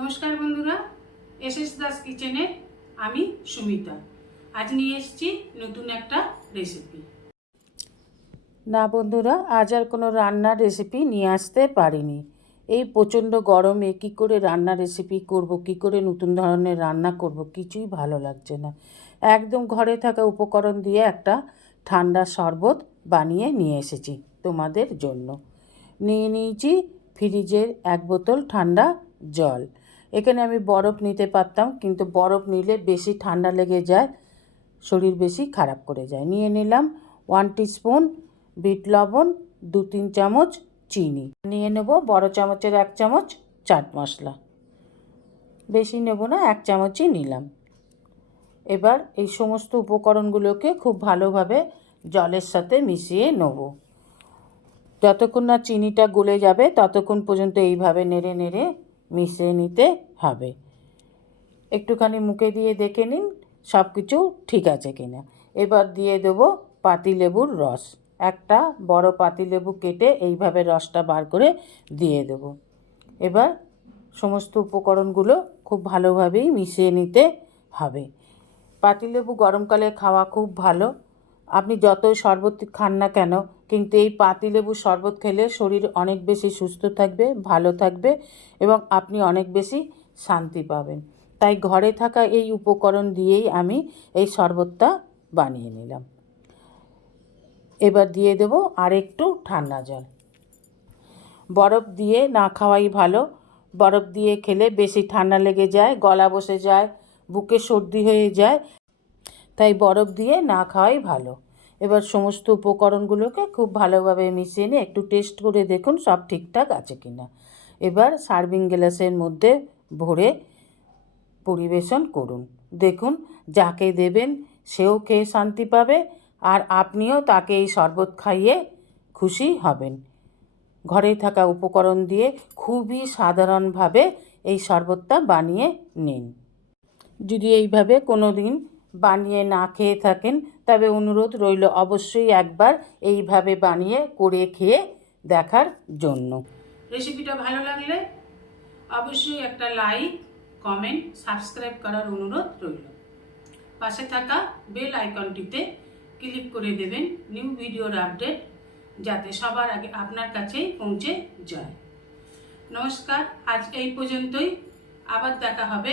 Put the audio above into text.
নমস্কার বন্ধুরা S S Das কিচেনে আমি সুমিতা। আজ নিয়ে এসেছি নতুন একটা রেসিপি না বন্ধুরা, আজ আর কোনো রান্নার রেসিপি নিয়ে আসতে পারিনি। এই প্রচণ্ড গরমে কী করে রান্নার রেসিপি করব, কী করে নতুন ধরনের রান্না করব, কিছুই ভালো লাগছে না। একদম ঘরে থাকা উপকরণ দিয়ে একটা ঠান্ডা শরবত বানিয়ে নিয়ে এসেছি তোমাদের জন্য। নিয়ে নিয়েছি ফ্রিজের এক বোতল ঠান্ডা জল। এখানে আমি বরফ নিতে পারতাম, কিন্তু বরফ নিলে বেশি ঠান্ডা লেগে যায়, শরীর বেশি খারাপ করে যায়। নিয়ে নিলাম ওয়ান স্পুন বিট লবণ, দু তিন চামচ চিনি। নিয়ে নেব বড় চামচের এক চামচ চাট মশলা। বেশি নেব না, এক চামচই নিলাম। এবার এই সমস্ত উপকরণগুলোকে খুব ভালোভাবে জলের সাথে মিশিয়ে নেব। যতক্ষণ না চিনিটা গলে যাবে, ততক্ষণ পর্যন্ত এইভাবে নেড়ে নেড়ে মিশিয়ে নিতে হবে। একটুখানি মুখে দিয়ে দেখে নিন সব কিছু ঠিক আছে কিনা। এবার দিয়ে দেবো পাতিলেবুর রস। একটা বড় পাতিলেবু কেটে এইভাবে রসটা বার করে দিয়ে দেব। এবার সমস্ত উপকরণগুলো খুব ভালোভাবেই মিশিয়ে নিতে হবে। পাতিলেবু গরমকালে খাওয়া খুব ভালো। আপনি যতই শরবত খান না কেন, কিন্তু এই পাতিলেবু শরবত খেলে শরীর অনেক বেশি সুস্থ থাকবে, ভালো থাকবে এবং আপনি অনেক বেশি শান্তি পাবেন। তাই ঘরে থাকা এই উপকরণ দিয়েই আমি এই শরবতটা বানিয়ে নিলাম। এবার দিয়ে দেবো আর একটু ঠান্ডা জল। বরফ দিয়ে না খাওয়াই ভালো। বরফ দিয়ে খেলে বেশি ঠান্ডা লেগে যায়, গলা বসে যায়, বুকে সর্দি হয়ে যায়। তাই বরফ দিয়ে না খাওয়াই ভালো। এবার সমস্ত উপকরণগুলোকে খুব ভালোভাবে মিশিয়ে নিয়ে একটু টেস্ট করে দেখুন সব ঠিকঠাক আছে কি না এবার সার্ভিং গ্লাসের মধ্যে ভরে পরিবেশন করুন। দেখুন, যাকে দেবেন সেও খেয়ে শান্তি পাবে আর আপনিও তাকে এই শরবত খাইয়ে খুশি হবেন। ঘরে থাকা উপকরণ দিয়ে খুবই সাধারণভাবে এই শরবতটা বানিয়ে নিন। যদি এইভাবে কোনো দিন বানিয়ে না খেয়ে থাকেন। তবে অনুরোধ রইল অবশ্যই একবার এইভাবে বানিয়ে করে খেয়ে দেখার জন্য। রেসিপিটা ভালো লাগলে অবশ্যই একটা লাইক, কমেন্ট, সাবস্ক্রাইব করার অনুরোধ রইল। পাশে থাকা বেল আইকনটিতে ক্লিক করে দেবেন নিউ ভিডিওর আপডেট, যাতে সবার আগে আপনার কাছেই পৌঁছে যায়। নমস্কার, আজ এই পর্যন্তই। আবার দেখা হবে